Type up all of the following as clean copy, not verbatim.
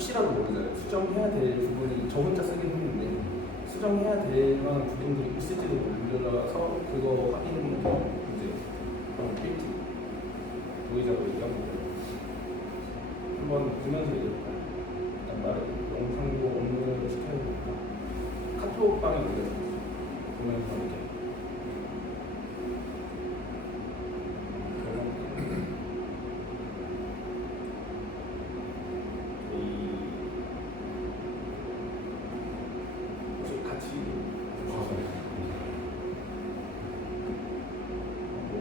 혹시라도 모르잖아요. 수정해야 될 부분이 저 혼자 쓰긴 했는데 수정해야 될 만한 부분들이 있을지도 몰라서 그거 확인을 이제 필트 보이자고 얘기한 거고 한번 보면서 얘기해볼까요? 일단 말을 영상도 업로드 시켜야 되니까 카톡방에 올려주세요. 보면서 이렇게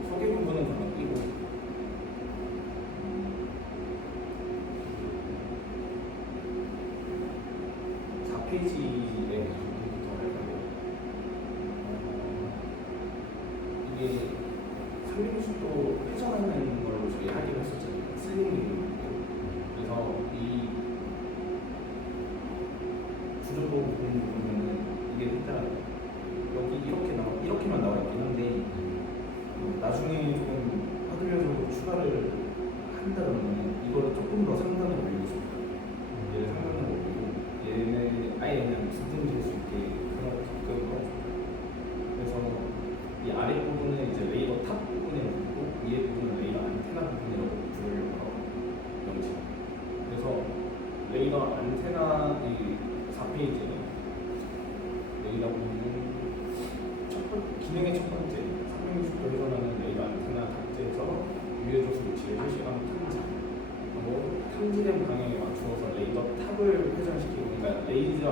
소개 부분은 그냥 끼고 4페이지에 이게 360도 회전하는 걸로 저희 하기로 했었잖아요. 슬링 그래서 이 구조도 보면은 이게 일단 여기 이렇게만 나와 있긴 한데 나중에 조금 하드웨어적으로 추가를 한다면 이거를 조금 더 상단으로 올리겠습니다. 얘를 상단으로 올리고 얘는 아예 그냥 뒷등질 수 있게 그렇게끔 해줍니다. 그래서 이 아래 부분은 이제 레이더 탑 부분이라고 부르고 위에 부분은 레이더 안테나 부분이라고 부르려고 하거든요. 명칭. 그래서 레이더 안테나 이 4페이지에 레이더 부분은 기능의 첫 번째 360도 회전하는 레이더 안테나 탑재에서 유해 조수 위치를 실시간 탐지하고 탐지된 방향에 맞추어서 레이더 탑을 회전시키고 그러니까 레이더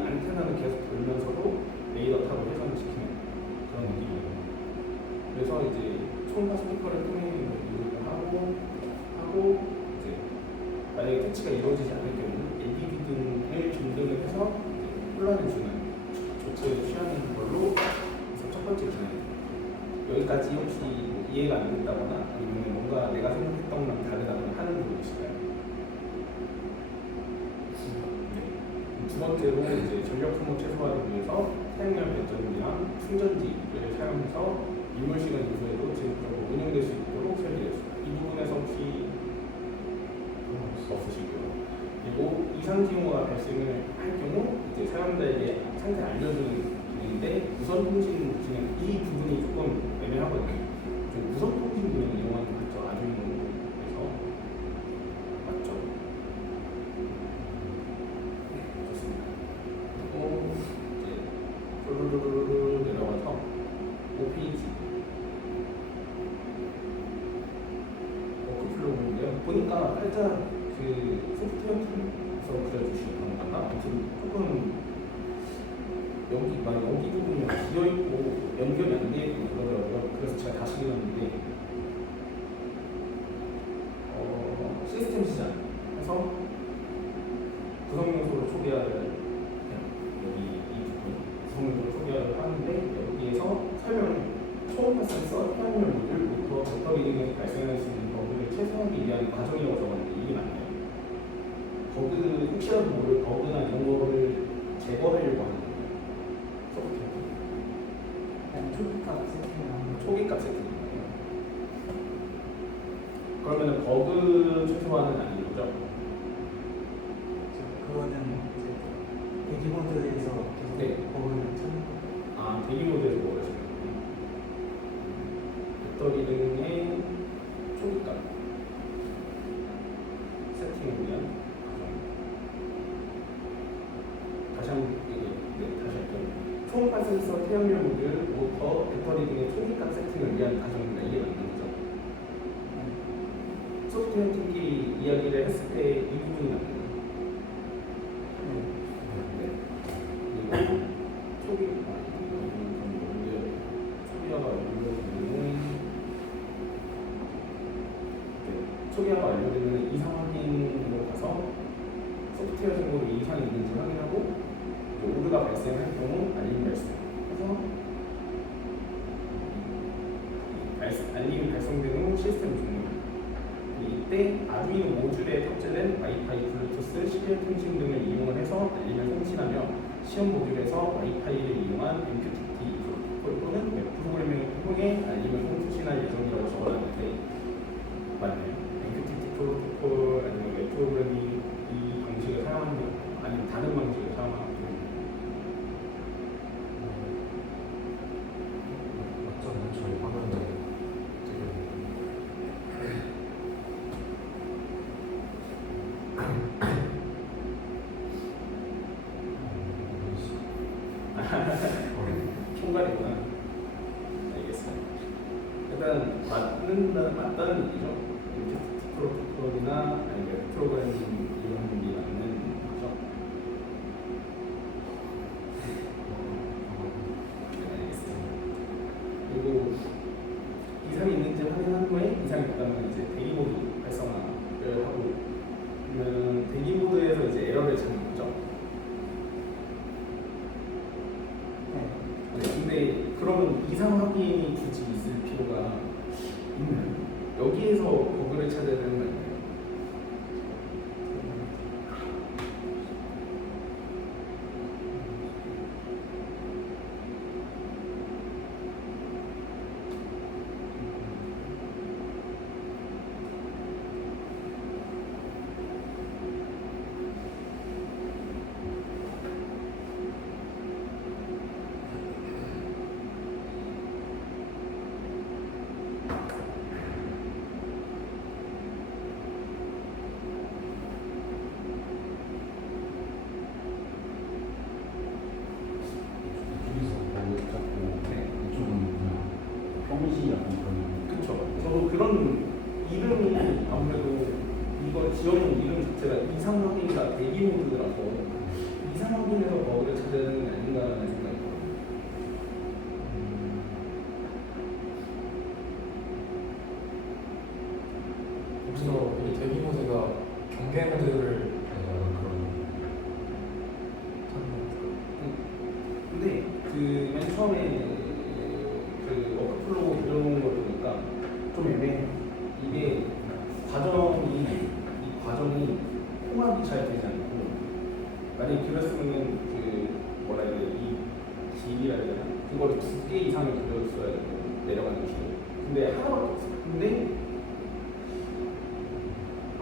안테나를 계속 돌면서도 레이더 탑을 회전시키는 그런 느낌이에요. 그래서 이제 초음파 스피커를 통해 이용을 하고 이제 만약에 퇴치가 이루어지지 않을 경우 LED 등을 전등을 해서 혼란을 주는 조치를 취하는 걸로 해서 첫 번째 기능. 여기까지 혹시 이해가 안 된다거나 아니면 뭔가 내가 생각했던 거랑 다르다거나 하는 부분이 있을까요? 네. 두 번째로 이제 전력 소모 최소화를 위해서 태양열 배터리랑 충전지를 사용해서 일몰 시간 이후에도 지속적으로 운영될 수 있도록 설계했습니다. 이 부분에서 혹시 없으시고요. 그리고 이상 징후가 발생을 할 경우 이제 사용자에게 상태를 알려주는 기능인데 무선 통신 기능 이 부분이 조금 애매하거든요. 좀 무선 통신 기능 이용하는 거 맞죠? 아주인공에서 맞죠? 네, 좋습니다. 그리고 이제 르르르르 내려가서 5페이지 워크플로우인데요. 보니까 살짝 그 소프트웨어에서 그려주시는 건가? 아무튼 조금 여기 부분이 비어있고 연결이 안 돼 있고 그러더라고요. 그래서 제가 다시 그렸는데 시스템 시장 해서 구성 요소를 초기화를 여기 이 부분 구성 요소를 초기화를 하는데 여기에서 설명을 초음파 센서, 태양열 모듈, 모터, 배터리 등에서 발생할 수 있는 버그를 최소화하기 위한 과정이라고 적었는데 이게 맞나요? 버그 혹시라도 모를 버그나 이런 거를 제거하려고 하는 거예요. 초기값 세팅이에요. 그러면 버그 최소화는 아닌 거죠? 그거는 이제 대기 모드에서 계속 네. 버그를 찾는 거. 아, 대기 모드에서 버그를 찾는 거예요. 배터리 등의 초기값 세팅을 위한 다시 할게요. 초음파 센서, 태양열 모듈, 모터, 배터리 등의 초기값 세팅을 위한 과정입니다. 이게 맞는 거죠? 소프트웨어 팀끼리 이야기를 했을 때 이 부분이 맞는 거예요. 네. 그리고 초기화가 완료되면 이상 확인으로 가서 소프트웨어 정보로 이상이 있는지 확인하고 오류가 발생할 경우 알림이 발생해서 알림이 발송된 후 시스템 종료. 이때 아두이노 모듈에 탑재된 와이파이, 블루투스, 시리얼 통신 등을 이용을 해서 알림을 송신하며 시험 모듈에서 와이파이를 이용한 MQTT 프로토콜 또는 웹 프로그래밍을 통해 알림을 송신할 예정이라고 적어놨는데 맞나요? MQTT 프로토콜 아니면 웹 프로그래밍 이 방식을 맞다는 얘기죠. 프로토콜이나 아니면 프로그래밍 이론이 맞는 거죠. 네, 알겠습니다. 그리고 이상이 있는지 확인한 후에 이상이 있다면 이제 대기 모드 활성화를 하고, 그러면 대기 모드에서 이제 에러를 찾는 거죠. 네, 근데 그러면 이상 확인이 굳이 있을 필요가 있나요? 여기에서 버그를 찾아야 되는 거 아닌가요? 그렇죠. 저도 그런 이름이 아무래도 이걸 지어놓은 이름 자체가 이상 확인이나 대기 모드라서 이상 확인에서 버그를 찾아야 되는 게 아닌가라는 생각이 들어요. 여기서 이 대기 모드가 경계 모드를 근데 그 맨 처음에 그 워크플로우 그려놓은 걸 보니까 좀 애매해요. 이게 이 과정이 통합이 잘 되지 않고, 만약에 그렸으면 그 뭐라 해야 돼, 이 길이라 해야 되나? 그걸 2개 이상을 그렸어야 되고 내려가는 길. 근데 하나밖에 없어요. 근데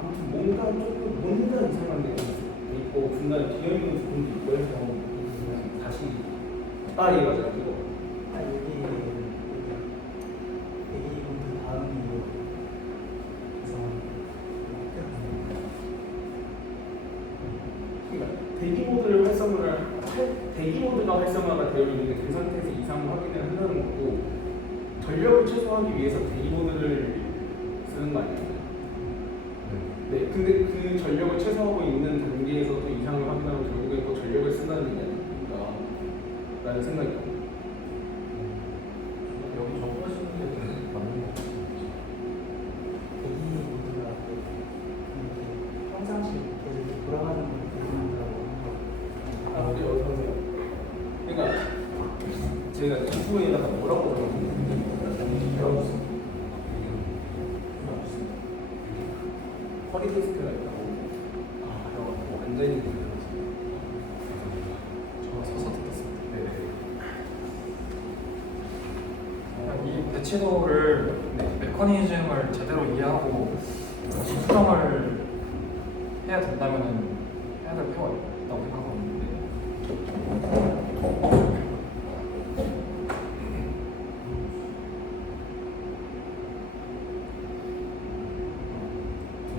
아무튼 뭔가 이상한 게 있고 중간에 비어있는 부분도 있고 해서 그냥 다시 예 맞아요. 그거. 여기 대기본드 다음이 그래서 그러니까 대기 모드가 활성화가 되어 있는데 그 상태에서 이상 확인을 한다는 거고, 전력을 최소화하기 위해서 대기 모드를 쓰는 거 아니에요? 네. 근데 그 전력을 최소화하고 있는 단계에서도 이상을 확인하면 결국에 또 전력을 쓴다는 얘기 아닙니까? 라는 생각이 듭니다. 여기 적어주시는 게 맞는 것 같아요. 대기본드가 이렇게 평상시 계속 이렇게 돌아가는 걸 대기본드라고 하는 거. 네, 어서 오세요. 그러니까 제가 인수에다가 뭐라고 적었는지 배워주세요. 허리 테스트가 있다고. 그래가지고 완전히 제가 서서 듣겠습니다. 네네. 이 배치도를 메커니즘을 제대로 이해하고 수정을 해야 된다면 해야 될 필요가 있다고 생각하거든요.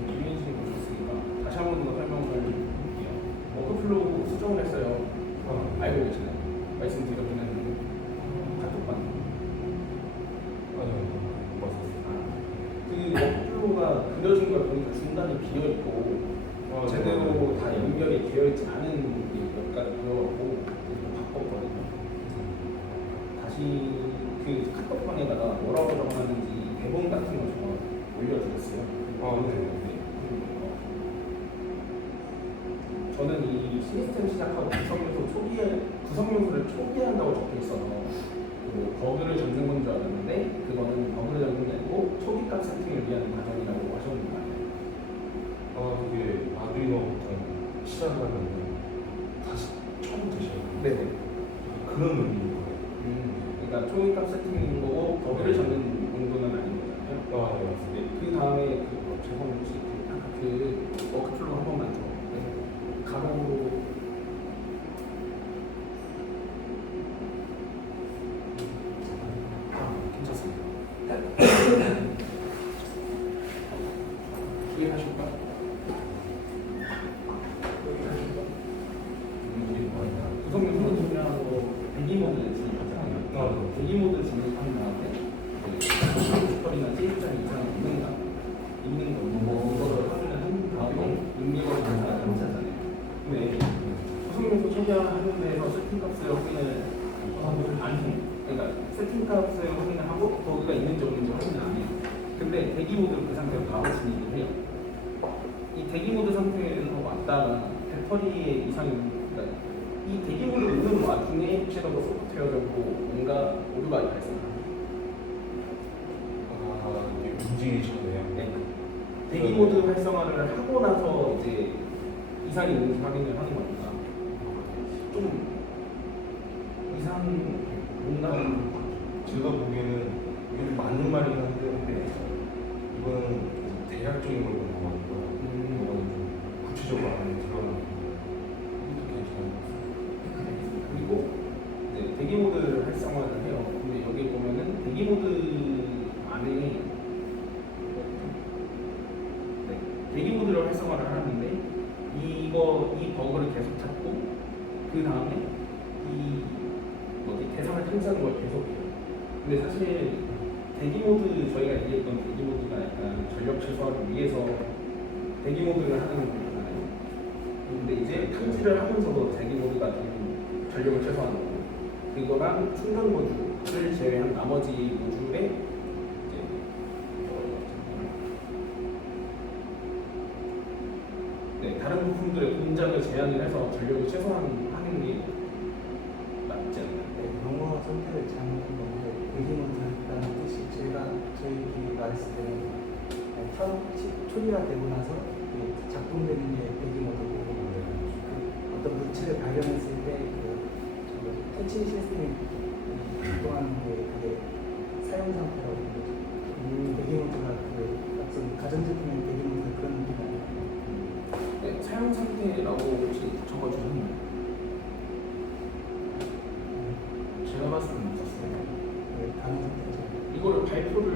김민식 오셨으니까 다시 한 번 더 설명을 드릴게요. 워크플로우 수정을 했어요. 알고 계시나요? 말씀드렸긴 했는데 카톡방. 그 워크플로우가 그려진 걸 보니까 중간에 비어 있고 제대로 다 연결이 되어 있지 않은 게 몇 가지 보여갖고 바꿨거든요. 다시 그 카톡방에다가 뭐라고 적어놨는지 대본 같은 거 제가 올려드렸어요. 네. 저는 이 시스템 시작하고 구성요소를 초기화한다고 적혀 있어서 그 버그를 잡는 건 줄 알았는데 그거는 버그를 잡는 게 아니고 초기값 세팅을 위한 과정이라고 하셨는 거 아니에요? 그게 아두이노부터 시작을 하면 다시 처음부터 시작을 해요. 네네. 그런 의미인 거예요. 그러니까 초기값 세팅인 거고 버그를 잡는 정도는 아닌 거잖아요. 네. 네. 그 다음에 죄송해요. 혹시 그 워크플로우 한 번만 더. 네. 가로 괜찮습니다. 이해하실까? 구성요소를 진행하고 대기모드를 진행하잖아요. 대기모드를 진행하는 다음에 나머지는 해요. 이 대기 모드 상태에서 왔다가 배터리에 이상이 그러니까 이 대기 모드 있는 와중에 혹시라도 소프트웨어적으로 뭔가 오류가 발생합니다. 이게 움직이기 전에요. 네. 대기 모드 활성화를 하고 나서 이제 이상이 있는지 확인을 하는 거니까 좀 이상 뭔가 제가 보기에는 이게 맞는 말이긴 한데 이거는 대략적인 걸 보는 거니까 이거는 좀 구체적으로 안에 들어가는 것도 괜찮은 것 같아요. 그리고 이제 대기 모드를 활성화를 해요. 근데 여기 보면은 대기 모드 안에 네, 대기 모드를 활성화를 하는데 이 버그를 계속 찾고 그 다음에 이 대상을 탐지하는 걸 계속해요. 근데 사실 대기 모드 저희가 얘기했던 대기 모드가 약간 전력 최소화를 위해서 대기 모드를 하는 거잖아요. 근데 이제 탐지를 하면서도 대기 모드가 좀 전력을 최소화하는 거고 그거랑 충전 모듈을 제외한 나머지 모듈에 이제 네, 다른 부품들의 동작을 제한을 해서 전력을 최소화하는 게 맞지 않나요? 용어 선택을 잘못한 건데 대기모드라는 뜻이 저희 말했을 때는 초기화 되고 나서 작동되는 게 대기모드고 어떤 물체를 발견했을 때 퇴치 시스템이 작동하는 게 그게 사용 상태라고 보는 거죠. 대기모드가 어떤 가전제품의 대기모드 그런 느낌이 아니에요. 네, 사용 상태라고 혹시 적어주셨나요? 제가 봤을 때는 없었어요. 다른 상태죠. 이거를 발표를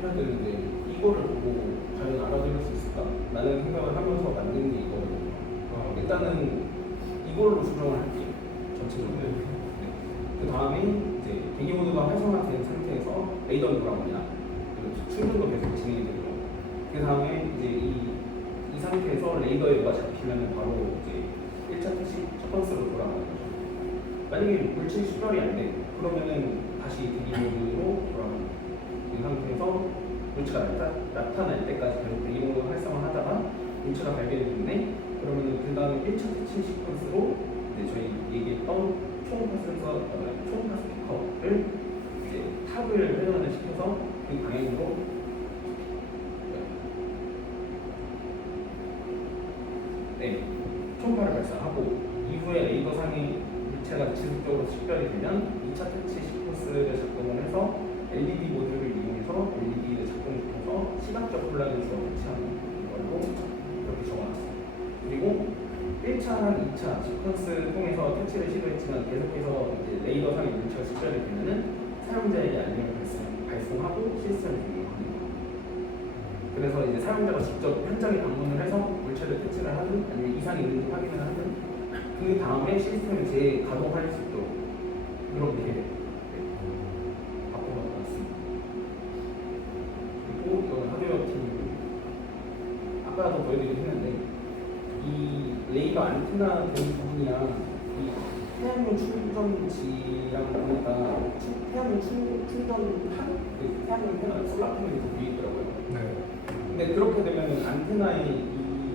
해야 되는데 이거를 보고 과연 알아들을 수 있을까? 라는 생각을 하면서 만든 게 이거거든요. 일단은 이걸로 수정을 할게요. 전체적으로. 네. 그 다음에 이제 대기 모드가 활성화된 상태에서 레이더 노라운이나 충전도 계속 진행이 되고요. 그 다음에 이제 이 상태에서 레이더 에러가 잡히면 바로 이제 1차 택시 첫 번째로 돌아가는 거죠. 만약에 물질이 수결이 안 돼, 그러면은 다시 대기 모드로 돌아가는 거예요. 이 상태에서 물체가 나타날 때까지 계속 대기 모드 활성화하다가 물체가 발견됐는데, 그러면은 그 다음에 1차 택시 시퀀스로 이제 저희 얘기했던 총파스피커를 이제 탑을 회전을 시켜서 그 방향으로 총파를 발사하고 이후에 레이더상의 물체가 지속적으로 식별이 되면 2차 퇴치 시퀀스를 작동을 해서 LED 모듈을 이용해서 LED를 작동시켜서 시각적 콜라겐스로 퇴치하는 걸로 이렇게 적어놨어요. 그리고 1차랑 2차 시퀀스 통해서 퇴치를 시도했지만 계속해서 이제 레이더상의 물체가 식별이 되면은 사용자에게 알림을 발송하고 시스템을 종료합니다. 그래서 이제 사용자가 직접 현장에 방문을 해서 물체를 퇴치를 하든 아니면 이상이 있는지 확인을 하든 그 다음에 시스템을 재가동할 수 있도록 이렇게 바꿔놨습니다. 그리고 이건 하드웨어 팀 아까도 보여드리긴 했는데 이 레이더 안테나 된 부분이랑 이 태양용 충전지랑 보니까 태양용 충전판? 그 태양용 패널, 솔라 패널이 더 위에 있더라고요. 네. 근데 그렇게 되면 안테나에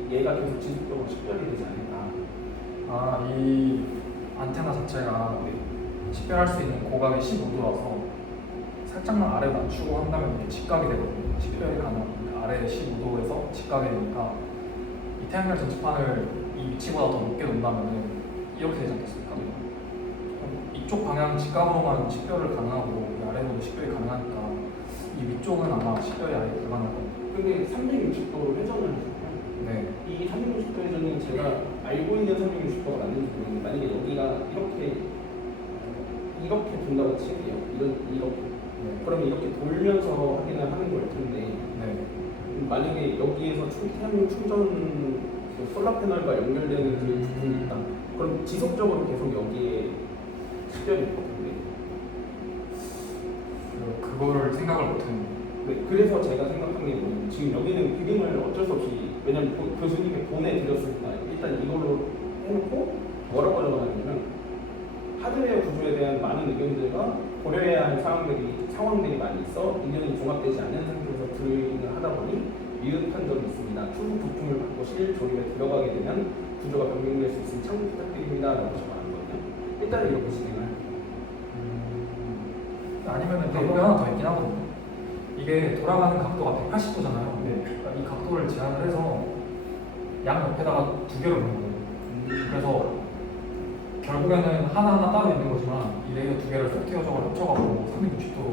얘가 계속 지속적으로 식별이 되지 않을까. 이 안테나 자체가 식별할 수 있는 고각이 15도라서 살짝만 아래로 낮추고 한다면 이게 직각이 되거든요. 식별이 가능합니다. 아래 15도에서 직각이 되니까 이 태양열 전지판을 이 위치보다 더 높게 놓는다면 이렇게 되지 않겠습니까? 이쪽 방향 직각으로만 식별을 가능하고 이 아래로도 식별이 가능하니까 이 위쪽은 아마 식별이 아예 불가능할 겁니다. 근데 360도로 회전을 하잖아요. 네. 이 360도 회전은 제가 알고 있는 360도가 맞는지 모르겠는데 만약에 여기가 이렇게 돈다고 칠게요. 이렇게. 네. 그러면 이렇게 돌면서 확인을 하는 걸 텐데 네. 만약에 여기에서 태양용 충전 솔라 패널과 연결되는 그 부분이 있다. 그럼 지속적으로 계속 여기에 식별이 될 텐데. 그거를 생각을 못했는데. 네, 그래서 제가 생각한 게 뭐냐면 지금 여기는 그림을 어쩔 수 없이 왜냐면 교수님이 보내드렸으니까 일단 이걸로 해놓고 뭐라고 적어놨냐면 하드웨어 구조에 대한 많은 의견들과 고려해야 할 상황들이 많이 있어 의견이 종합되지 않은 상태에서 드로잉을 하다 보니 미흡한 점이 있습니다. 추후 부품을 바꾸실 조립에 들어가게 되면 구조가 변경될 수 있으니 참고 부탁드립니다. 라고 적어놨거든요. 일단은 이렇게 진행을 아니면은 방법이 하나 더 있긴 하거든요. 이게 돌아가는 각도가 180도잖아요. 네. 그러니까 이 각도를 제한을 해서 양 옆에다가 두 개를 놓는 거예요. 그래서 결국에는 하나하나 따로 있는 거지만 이 레이어 두 개를 소프트웨어적으로 합쳐가지고 360도로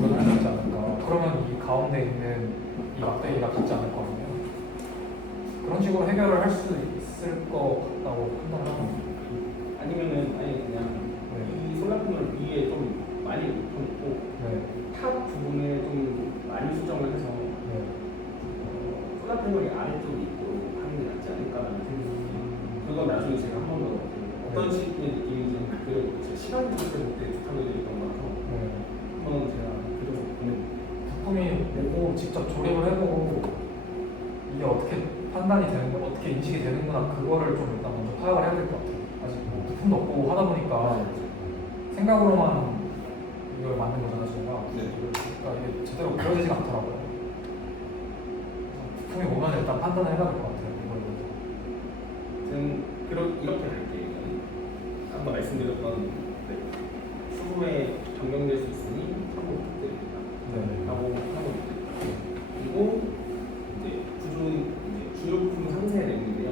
구현할 수 있지 않을까. 그러면 이 가운데 있는 이 막대기가 닿지 않을 거거든요. 그런 식으로 해결을 할 수 있을 것 같다고 판단을 하거든요. 아니면은 아예 그냥 이 솔라 패널 위에 좀 많이 높여놓고 네. 탑 부분에 좀 많이 수정을 해서 네. 솔라 패널이 아래쪽에 있도록 하는 게 낫지 않을까라는 생각이 들어요. 그건 나중에 제가 한 번 더 어떤 식의 느낌인지 그 시간이 있을 때 부탁을 드렸던 것 같아서 네. 그거는 제가 그래서 보내고 부품이 보고 직접 조립을 해보고 이게 어떻게 판단이 되는 거, 어떻게 인식이 되는구나 그거를 좀 일단 먼저 파악을 해야 될 것 같아요. 아직 뭐 부품도 없고 하다 보니까 생각으로만 이걸 만든 거잖아요, 저희가. 네. 그러니까 이게 제대로 그려지지가 않더라고요. 그래서 부품이 오면 일단 판단을 해봐야 될 것 같아요. 이걸 아무튼 이렇게 갈게요. 아까 말씀드렸던 추후에 변경될 수 있으니 참고 부탁드립니다. 네. 라고 하고 있고요. 그리고 이제 주요 부품 상세 내용인데요.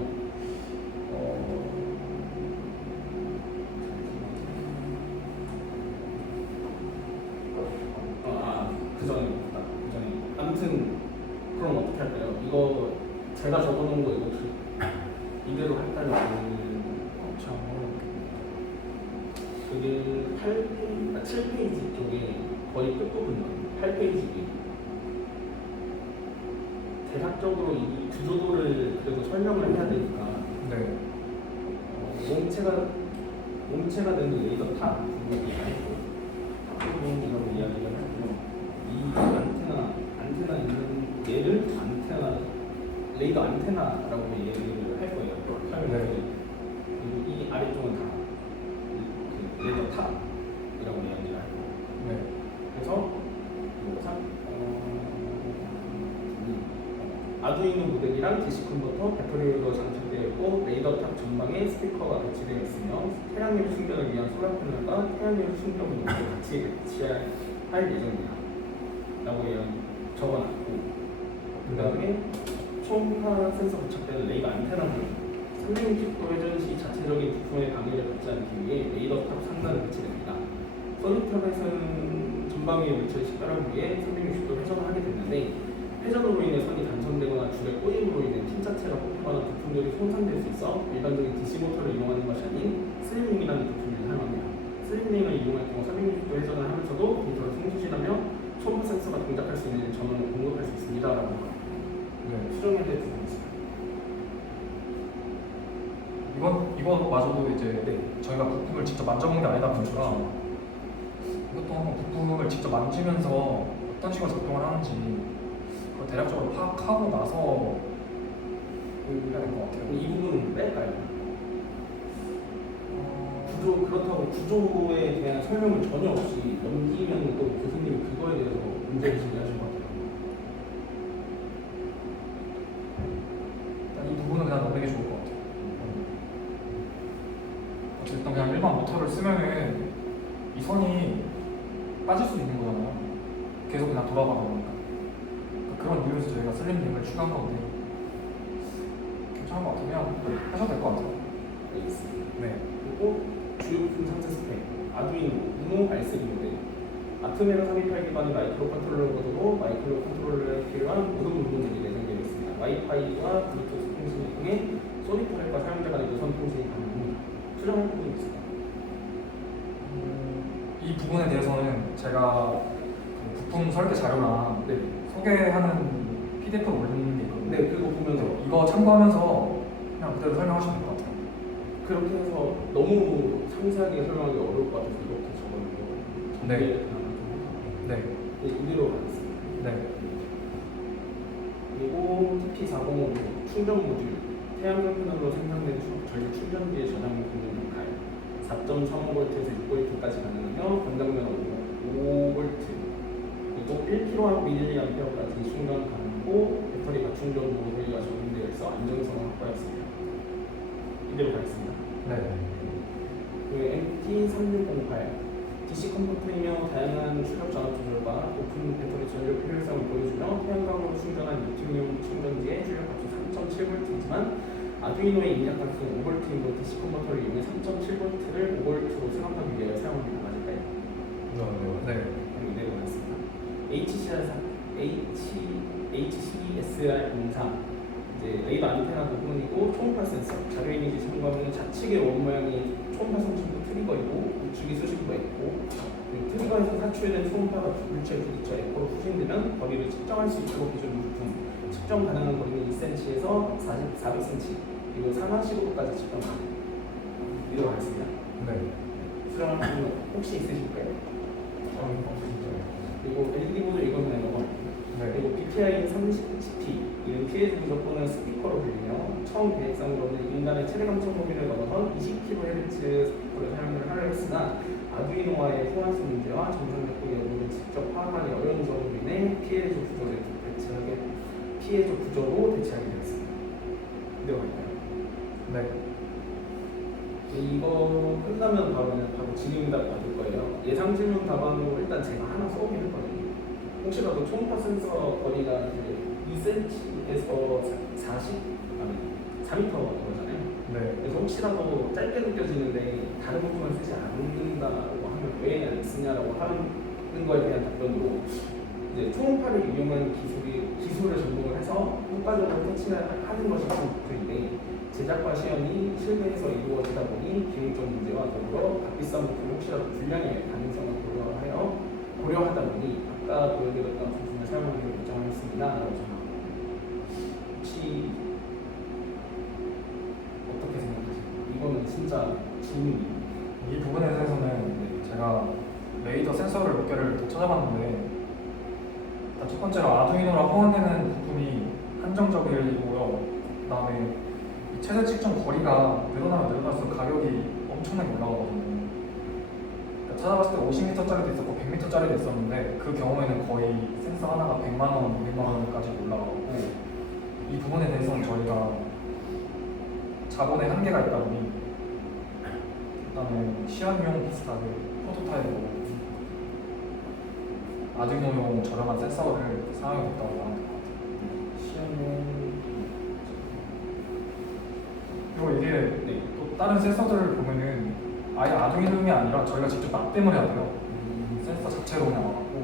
그 전에 아무튼 그럼 어떻게 할까요? 이거 제가 적어놓은 거 이거 이대로 할까요? 그게 7페이지 쪽에 거의 끝부분이요. 8페이지 대략적으로 이 구조도를 그래도 설명을 해야 되니까 네. 몸체가 되는 레이더 탑 부분이 있고 부분이라고 이야기를 하고요. 이 안테나 있는 얘를 레이더 안테나라고 얘기를 할 거예요. 네. 그리고 이 아래쪽은 다 그 레이더 탑이라고 이야기를 하고 네. 그래서 아두이노 모델이랑 DC 컨버터, 배터리로 장착되어 있고 레이더 탑 전방에 스피커가 배치되어 있으며 태양열 충전을 위한 솔라 패널과 태양열 충전문을 같이 배치할 예정이다 라고 적어놨고 그 다음에 초음파 센서 부착되는 레이더 안테나는 360도 회전 시 자체적인 부품의 방해를 받지 않기 위해 레이더 탑 상단에 배치됩니다. 소니탑에서는 전방 위에 물체를 식별하기 위해 360도 회전을 하게 됐는데 회전으로 인해 선이 단선되거나 줄의 꼬임으로 인해 팀 자체가 뽑히거나 부품들이 손상될 수 있어 일반적인 DC 모터를 이용하는 것이 아닌 슬림링이라는 부품을 사용합니다. 슬림링을 이용할 경우 360도 회전을 하면서도 데이터를 송수신하며 초음파 센서가 동작할 수 있는 전원을 공급할 수 있습니다. 라고 수정해야 될 부분이 있습니다. 이거마저도 이제 저희가 부품을 직접 만져본 게 아니다 보니까 이것도 한번 부품을 직접 만지면서 어떤 식으로 작동을 하는지 그걸 대략적으로 파악하고 나서 해야 될 것 같아요. 이 부분은 뺄까요? 그렇다고 구조에 대한 설명을 전혀 없이 넘기면 또 교수님이 그거에 대해서 문제를 제기하신 것 같아요. 일단 이 부분은 그냥 넣는 게 좋을 것 같아요. 어쨌든 그냥 일반 모터를 쓰면은 이 선이 빠질 수 있는 거잖아요. 계속 그냥 돌아가다 보니까. 그런 이유에서 저희가 슬림링을 추가한 건데 괜찮은 것 같으면 하셔도 될 것 같아요. 알겠습니다. 네. 그리고 주요 부품 상세 스펙 아두이노 우노 R3 모델 아트메가 328 기반의 마이크로 컨트롤러로 마이크로 컨트롤러에 필요한 모든 부분들이 내장되어 있습니다. 와이파이와 블루투스 통신을 통해 소니 타입과 사용자 간의 무선 통신이 가능합니다. 수정할 부분이 있습니다. 이 부분에 대해서는 제가 그 부품 설계 자료랑 소개하는 PDF를 올리는 게 있거든요. 네, 그거 보면서 이거 참고하면서 그냥 그대로 설명하시면 될 것 같아요. 그렇게 해서 너무 상세하게 설명하기 어려울 것 같아서 이렇게 적어놓은 거 네. 네, 이대로 가겠습니다. 네. 그리고 TP405 충전 모듈 태양광 패널로 생산된 전기 충전기의 저장 공정 역할 4.35V에서 6V까지 가능하며 권장면허 5V 그리고 1kWm까지 충전 가능하고 배터리 중저도 저희가 적용되어 있어 안정성을 확보했습니다. 이대로 가겠습니다. 네. MT3608 DC 컨버터이며 다양한 출력 전압 조절과 높은 배터리 전력 효율성을 보여주며 태양광으로 충전한 리튬이온 충전지의 출력 값이 3.7V이지만 아두이노에 입력한 5V인 DC 컨버터를 이용해 3.7V를 5V로 승합하기 위해 사용합니다. 맞을까요? 네. 그럼 이대로 가겠습니다. HCSR03 이제 레이더 안테나 부분이고 초음파 센서, 자료 이미지 점검은 좌측의 원 모양이 초음파 성신도 트리거이고 우측이 수신부가 있고 트리거에서 사출된 초음파가 물체에 부딪혀 에코로 후진되면 거리를 측정할 수 있도록 기준 부품 측정 가능한 거리는 2cm에서 400cm 그리고 상하시도까지 측정 가능. 이대로 가겠습니다. 네. 수정할 부분 혹시 있으실까요? 그리고 LED 보드 이거는 이거 네. 그리고 BPI는 30HP 이는 피해 조작권은 스피커로 불리며 처음 계획상으로는 인간의 최대 감청 범위를 넘어선 20kHz 스피커를 사용을 하려 했으나 아두이노와의 호환성 문제와 정상적인 여부를 직접 파악하기 어려운 점으로 인해 피해 조 구조로 대체하게 되었습니다. 내려갈까요? 네. 이거 끝나면 바로 질의응답 받을 거예요. 예상 질문 답안으로 일단 제가 하나 써오긴 했거든요. 혹시라도 초음파 센서 거리가 이제 2cm에서 4m 거잖아요. 네. 그래서 혹시라도 짧게 느껴지는데 다른 부분을 쓰지 않는다고 하면 왜 안 쓰냐라고 하는 거에 대한 답변으로 이제 초음파를 이용한 기술을 전공을 해서 효과적으로 터치하는 것이 목표인데 제작과 시연이 실내에서 이루어지다 보니 기능적 문제와 더불어 값비싼 부품이 혹시라도 불량의 가능성을 고려하다 보니 아까 보여드렸던 부품을 사용하기로 결정하였습니다. 라고 전합니다. 혹시 어떻게 생각하십니까? 이거는 진짜 질문이에요. 이 부분에 대해서는 제가 레이더 센서를 몇 개를 더 찾아봤는데 일단 첫 번째로 아두이노랑 호환되는 부품이 한정적이고요. 그다음에 이 최대 측정 거리가 늘어나면 늘어날수록 가격이 엄청나게 올라가거든요. 그러니까 찾아봤을 때 50m짜리도 있었고 100m짜리도 있었는데 그 경우에는 거의 센서 하나가 100만 원, 200만 원까지 올라가고 이 부분에 대해서는 저희가 자본의 한계가 있다 보니 일단은 시연용 비슷하게 프로토타입으로 아두이노용 저렴한 센서를 사용해뒀다고 하는 것 같아요. 시연용 그리고 이게 또 다른 센서들을 보면은 아예 아두이노용이 아니라 저희가 직접 납땜을 해야 돼요. 센서 자체로 그냥 와갖고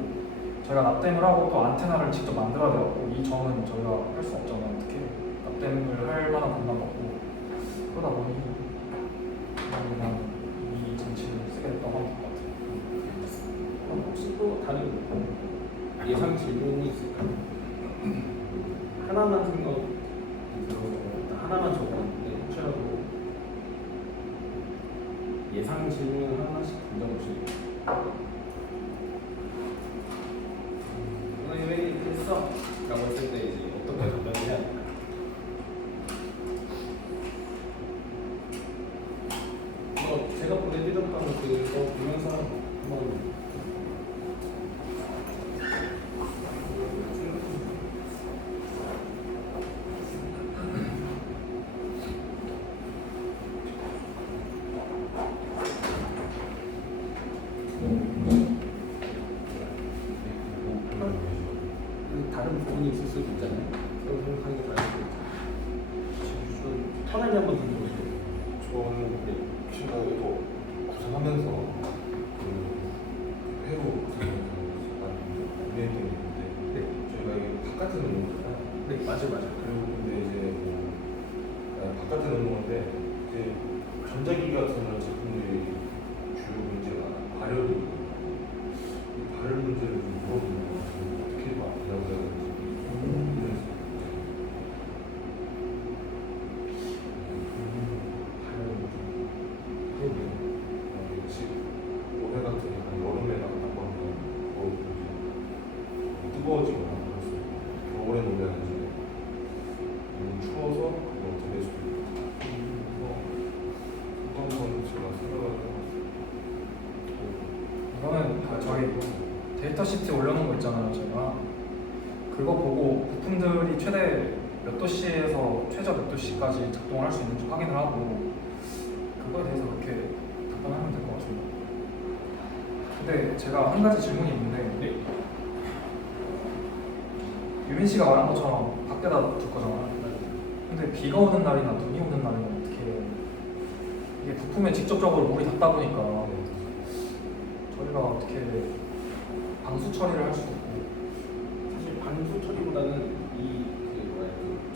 저희가 납땜을 하고 또 안테나를 직접 만들어야 돼갖고 이 점은 저희가 할 수 없잖아요. 어떻게 납땜을 할 만한 공간도 없고 그러다 보니 그냥 이 장치를 쓰게 됐다고 하는 것 같아요. 그럼 혹시 또 다른 예상 질문이 있을까요? 하나만 하나만 적어놨는데 혹시라도 예상 질문 하나씩 던져보실까요? 오늘 왜 이렇게 했어? 라고 했을 때 이제 어떻게 답변을 해야 될까요? 제가 보내드렸던 그거 보면서 한번 다른 부분이 있을 수도 있잖아요. 그런 생각하는 게 다른 거죠. 좀 편하게 한번 들어보세요. 저는 제가 이거 구성하면서 그 회로 운행되고 있는데 저희가 이게 바깥에 놓는 거잖아요. 네, 맞아요. 그리고 근데 이제 바깥에 놓는 건데 이제 전자기기 같은 그런 제품들이 주요 문제가 발열이거든요. 이 발열 문제를 좀 물어보면 어떻게 막으라고 해야 되는지 올해 같은 경우 여름에 나갔다고 하면 뜨거워지거나 그렇습니다. 겨울에 놓으면 이제 추워서 어떻게 될 수도 있고 그런 건 제가 생각을 해봤어요. 이거는 저희 데이터 시트 올려놓은 거 있잖아요. 제가 그거 보고 부품들이 최대 몇 도씨에서 최저 몇 도씨까지 작동을 할 수 있는지 확인을 하고 그거에 대해서 그렇게 답변하면 될 것 같습니다. 근데 제가 한 가지 질문이 있는데 유민 씨가 말한 것처럼 밖에다 둘 거잖아요. 근데 비가 오는 날이나 눈이 오는 날에는 어떻게 해요? 이게 부품에 직접적으로 물이 닿다 보니까 저희가 어떻게 방수 처리를 할 수도 없고 사실 방수 처리보다는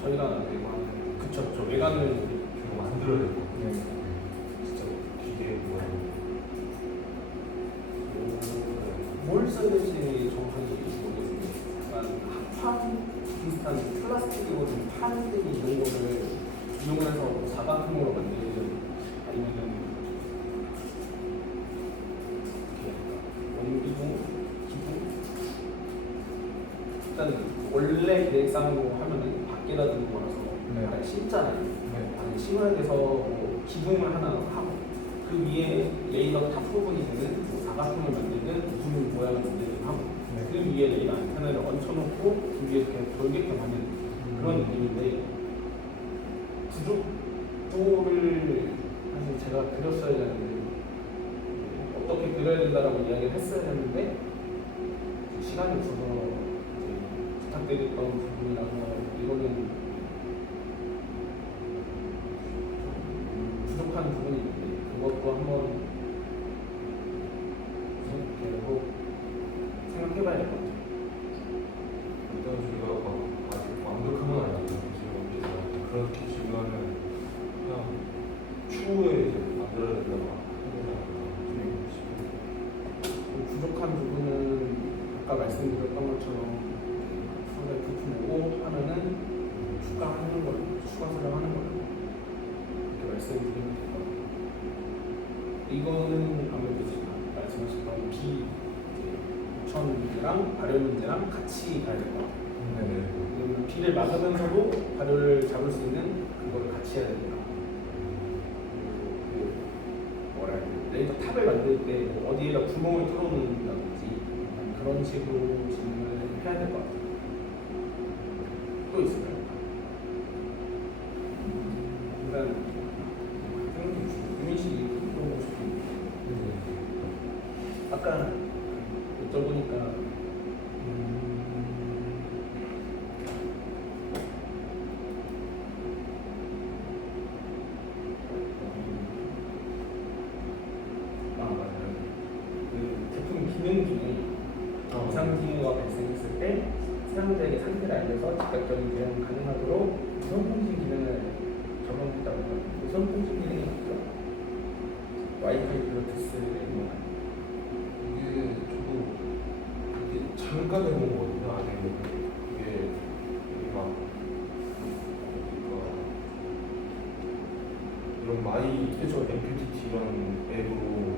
저희가 외관 그쵸 저 외관을 좀 만들어야 될 것 같아요. 네. 진짜 기계 뭐 뭘 써야 될지 정확하게 모르겠는데 약간 합판 비슷한 플라스틱이거든 판들이 이런 거를 이용해서 사각형으로 만드는 아니면은 원기둥 기둥 일단 원래 계획상으로 하면은 밖에다 두는 거라서 네. 아예 심잖아요. 네. 아니 심어야 돼서 뭐 기둥을 하나 하고 그 위에 레이더 탑 부분이 되는 뭐 사각형을 만들든 무슨 모양을 만들든 하고 네. 그 위에 레이더 안테나를 얹혀놓고 그 위에 이렇게 돌게끔 하는 그런 느낌인데 구조도를 사실 제가 그렸어야 되는데 어떻게 그려야 된다라고 이야기를 했어야 했는데 시간이 없어서 이제 부탁드렸던 부분이라서 이거는 부족한 부분이 있는데 그것도 한번 계속 생각해봐야 될 것 같아요. 일단 저희가 막 아직 완벽한 건 아니거든요. 지금 그렇게 지금은 그냥 추후에 이제 만들어야 된다고 하는 부족한 부분은 아까 말씀드렸던 것처럼 상당히 부품 오고 하면은 추가하는 걸로 추가 수량하는 걸로 이렇게 말씀드리면 될 것 같아요. 이거는 아무래도 이제 말씀하셨던 비 우천 문제랑 발열 문제랑 같이 가야 될 것 같아요. 왜냐면 비를 막으면서도 발열을 잡을 수 있는 그거를 같이 해야 되니까. 그리고 그 뭐라 해야 되나 레이더 탑을 만들 때뭐 어디에다 구멍을 뚫어놓는다든지 그런 식으로 진행을 해야 될 것 같아요. 또 있을까요? 일단 생각해주시고 유민 씨 물어보고 싶은 게 아까 여쭤보니까 맞아요. 그 제품 기능 중에 이상 징후가 발생했을 때 사용자에게 상태를 알려서 즉각적인 대응 가능하도록 우선 통신 기능을 적용했다고 합니다. 우선 통신 기능이 있죠. 와이파이 블루투스 내용 이게 저도 이게 잠깐 해본 거거든요. 아직 이게 막 이런 마이 그쵸. MPTT 이런 앱으로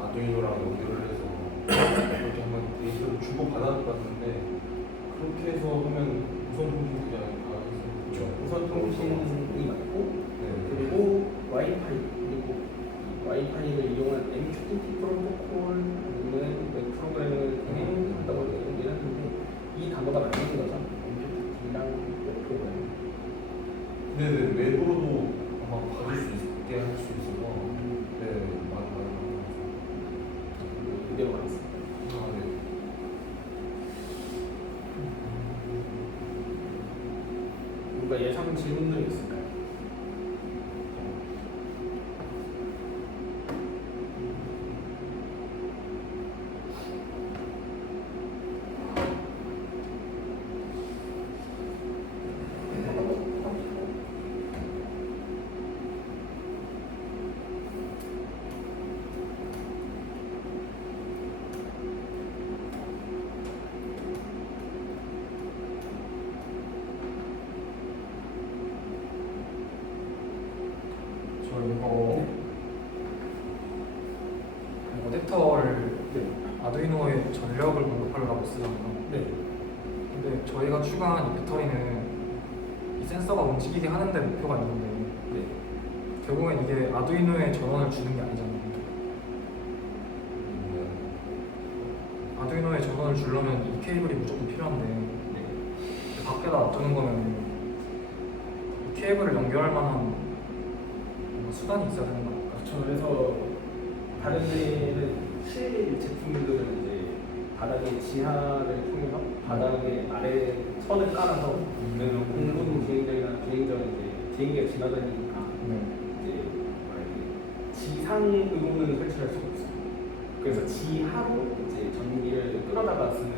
아두이노랑 연결을 해서 이렇게 한번 데이터를 주고 받아봤는데 그렇게 해서 하면 우선 통신이 아닐까 해서 그렇죠. 우선 통신이 맞고 네. 그리고 와이파이 그리고 이 와이파이를 이용한 MQTT 프로토콜 아니면 웹 프로그램을 진행한다고 얘기를 했는데 이 단어가 맞는 거죠. MQTT랑 웹 프로그램. 네네 외부로도 아마 받을 수 있게 할 수 있어서 네 맞아요. 이대로 가겠습니다. 아 네. 뭔가 예상 질문들이 있을까요? 저 이거 어댑터를 아두이노에 전력을 공급하려고 쓰잖아요. 네. 근데 저희가 추가한 이 배터리는 이 센서가 움직이게 하는데 목표가 있는데 네. 결국엔 이게 아두이노에 전원을 주는 게 아니잖아요. 아두이노에 전원을 주려면 이 케이블이 무조건 필요한데 네. 밖에다 놔두는 거면 케이블을 연결할 만한 뭔가 수단이 있어야 되는 거 아닐까? 그렇죠. 그래서 다른 데는 실 제품들은 이제 바닥에 지하를 통해서 바닥에 아래 선을 깔아서 그러면 공군 비행장이나 비행장은 이제 비행기가 지나다니니까 네. 이제 만약에 지상으로는 설치할 수가 없어요. 그래서 지하로 이제 전기를 끌어다가 쓰는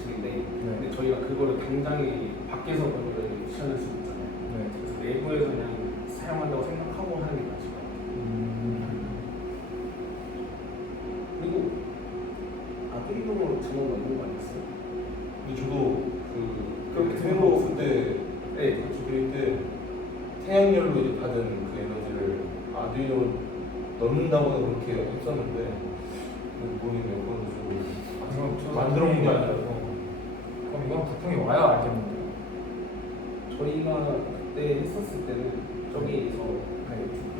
식인데 근데 저희가 그거를 당장에 밖에서 그거를 시연할 수 있잖아요. 네. 그래서 내부에서 그냥 사용한다고 생각하고 하는 게 맞을 것 같아요. 그리고 아두이노로 전원 넣는 거 아니었어요? 근데 저도 그렇게 새로 없을 때 네. 같이 그릴 때 태양열로 이제 받은 그 에너지를 아두이노로 넣는다고는 그렇게 했었는데 모르겠네요. 그건 저도 만들어 본 게 아니라서. 그럼 이건 부품이 와야 알겠는데. 저희가 그때 했었을 때는 저기서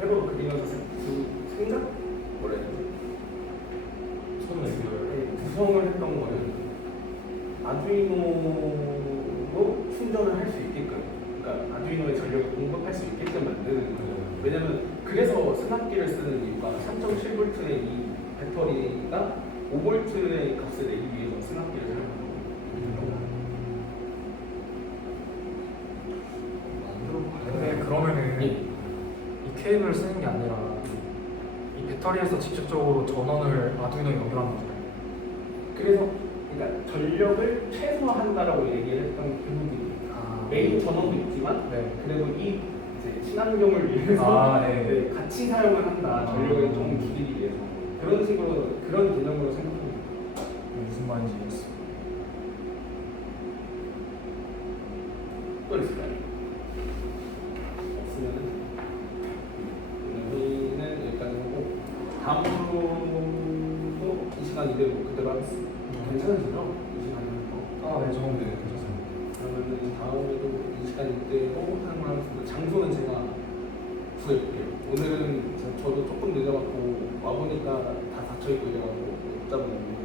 회로 그리면서 생각? 뭐라 해야 되지? 손 연결. 구성을 했던 거는 아두이노로 충전을 할 수 있게끔 그러니까 아두이노의 전력을 공급할 수 있게끔 만드는 거예요. 왜냐면 그래서 승합기를 쓰는 이유가 3.7V의 이 배터리가 5V의 값을 내기 위해서 승합기를 사용하는 거예요. 근데 그러면은 이 케이블을 쓰는 게 아니라 이 배터리에서 직접적으로 전원을 아두이노에 연결하는 거잖아요. 그래서 그러니까 전력을 최소화한다라고 얘기를 했던 그 부분이 메인 전원도 있지만 네. 그래도 이 이제 친환경을 위해서 네, 같이 사용을 한다. 전력을 좀 줄이기 위해서 그런 식으로 그런 개념으로 생각합니다. 무슨 말인지 이해했어. 또 있을까요? 없으면은 저희는 여기까지 하고 다음 주도 이 시간 이대로 그대로 하겠습니다. 괜찮으시죠? 이 시간에 하는 거. 네, 네, 괜찮습니다. 그러면은 다음에도 이 시간 이대로 하는 거 하겠습니다. 장소는 제가 구해볼게요. 오늘은 저도 조금 늦어갖고 와보니까 다 닫혀있고 이래가지고 못 잡았는데